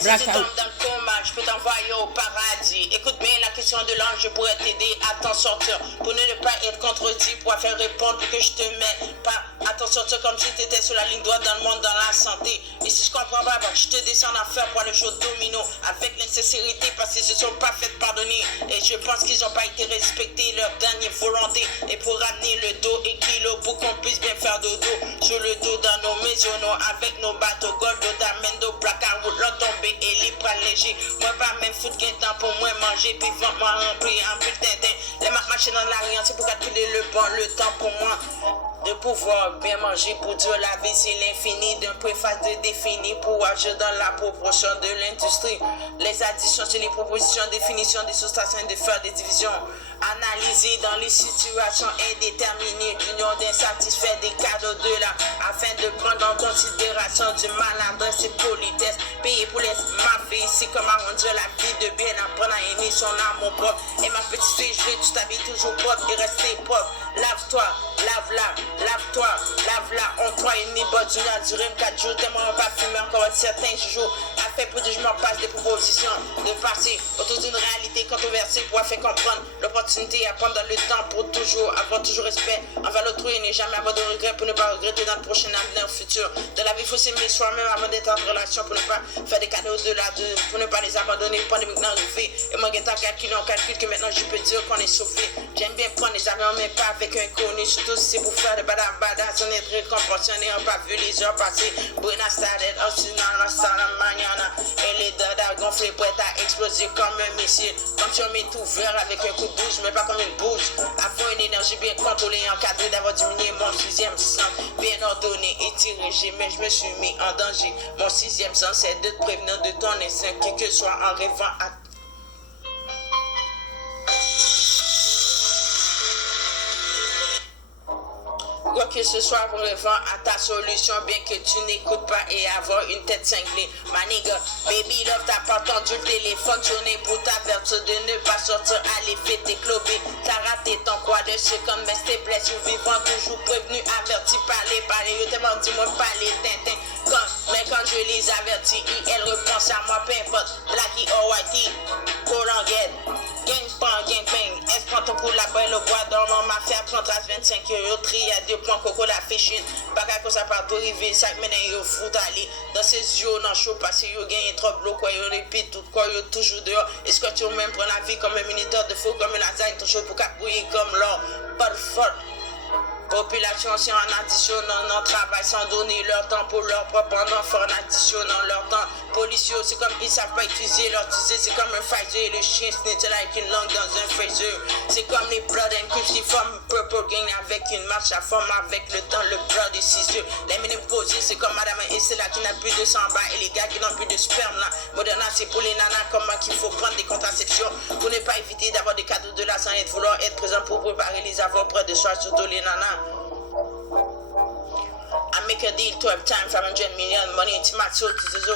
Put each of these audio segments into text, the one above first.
Si tu tombes dans le coma, je peux t'envoyer au paradis. Écoute bien la question de l'ange, je pourrais t'aider à t'en sortir. Pour ne pas être contredit, pour faire répondre que je te mets pas à t'en sortir comme si tu étais sur la ligne droite dans le monde, dans la santé. Et si je comprends pas, je te descends en enfer pour le jeu domino. Avec l'insincérité parce qu'ils se sont pas fait pardonner. Et je pense qu'ils n'ont pas été respectés leur dernière volonté. Et pour ramener le dos équilibre pour qu'on puisse bien faire dodo. Sur le dos dans nos maisons, avec nos bateaux gold, d'amène de placard, l'on tomber et libre à léger. Moi pas même foutre gain temps pour moi manger puis vendre moi remplir en bulletin. Les machines dans l'arrière c'est pour calculer le temps pour moi de pouvoir bien manger pour Dieu la vie c'est l'infini d'un préface de défini pour agir dans la proportion de l'industrie. Les additions sur les propositions, définitions des sous-stations de faire des divisions. Analyser dans les situations indéterminées l'union d'insatisfaits des cadeaux de là afin de prendre en considération du maladresse et politesse. Payer pour les mafies, c'est comment rendre la vie de bien apprendre à aimer son amour propre. Et ma petite fille, je veux que tu t'habilles toujours propre et rester propre. Lave-toi, lave-la, lave-toi, lave-la. On croit une bonne durée, 4 jours, tellement pas fumer encore certains jours. Afin pour que je m'en passe des propositions de passer autour d'une réalité controversée pour faire comprendre l'opportunité à prendre dans le temps pour toujours avoir toujours respect envers l'autrui et ne jamais avoir de regrets pour ne pas regretter dans le prochain avenir futur. Dans la vie, il faut s'aimer soi-même avant d'être en relation pour ne pas faire des cadeaux pour ne pas les abandonner, pandémique n'en arriver. Et moi, en calculant, on calcule que maintenant je peux dire qu'on est sauvé. J'aime bien prendre les avions, mais pas avec un connu, surtout si c'est pour faire des badabada, sans être récompensé, n'ayant pas vu les heures passer. Buenas tardes, ostinana, hasta mañana. Et les dadas gonflés, prêts à exploser comme un missile. Comme si on met tout vert avec un coup de bouche, mais pas comme une bouche. Avant une énergie bien contrôlée, encadrée, d'avoir diminué mon 6e sens, bien ordonné et dirigé, mais je me suis mis en danger. Mon 6e sens, c'est de te prévenir de ton instinct, qui que soit en rêvant à quoi que ce soit en rêvant à ta solution, bien que tu n'écoutes pas et avoir une tête cinglée. Ma nigga, baby love, t'as pas entendu le téléphone sonner pour t'avertir de ne pas sortir à l'effet t'éclober. T'as raté ton quoi de ce comme tes blessures vivant, toujours prévenu, averti, parler, yo tellement dis-moi parler, tintin. Mais quand je les avertis, elles repensent à moi, peu importe, blacky or whitey, colonguette. Gang bang, est-ce prend ton coup la boîte, le bois dormant, ma fait prendre 25 euros, tri à 2 points, coco la fichine. Baga que ça part arriver, ça mène yo fout aller. Dans ses yeux, dans chaud, parce que yo gagne trop bloc, quoi, yo répète tout, quoi, yo toujours dehors. Est-ce que tu même prends la vie comme un minuteur de feu, comme une lasagne, ton chaud pour capouiller comme l'or, pas de faute. Population si en additionnant non travail sans donner leur temps pour leur propre enfant en additionnant leur temps. Policiers c'est comme ils savent pas utiliser leur tisé, c'est comme un Pfizer, le chien snitch avec une langue dans un Fraser. C'est comme les blood and crips qui forment purple gang avec une marche à forme avec le temps, le blood et 6 yeux. Les minimes causés c'est comme madame et c'est là qui n'a plus de sang bas et les gars qui n'ont plus de sperme là. Moderna c'est pour les nanas comment qu'il faut prendre des contraceptions pour ne pas éviter d'avoir des cadeaux de la sans être vouloir être présent pour préparer les avoir près de soi, surtout les nanas. I make a deal 12 times 500 million money to my soul to the zoo.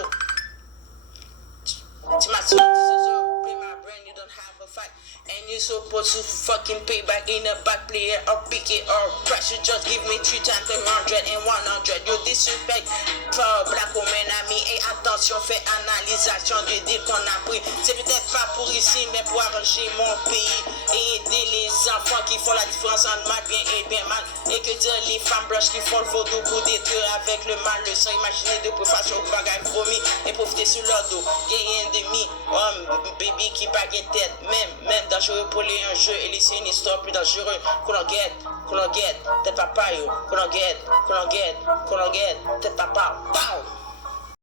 Play my brain, you don't have a fight. And you're supposed to fucking pay back in a back player or pick it or crash. You just give me 3 times 100 and 100. You disrespect for black women ami. Et attention, fais analysation du deal qu'on a pris. C'est peut-être pas pour ici, mais pour arranger mon pays. Et aider les enfants qui font la différence entre mal bien et bien mal. Et que dire les femmes blanches qui font le vaudou pour détruire avec le mal le sang. Imaginez de préfation au bagage promis et profiter sur leur dos. Gain demi, baby qui baguette tête. Même dangereux pour les jeux et laisser une histoire plus dangereuse. Qu'on en guette, tête papa yo. Qu'on en guette, tête papa. Pow!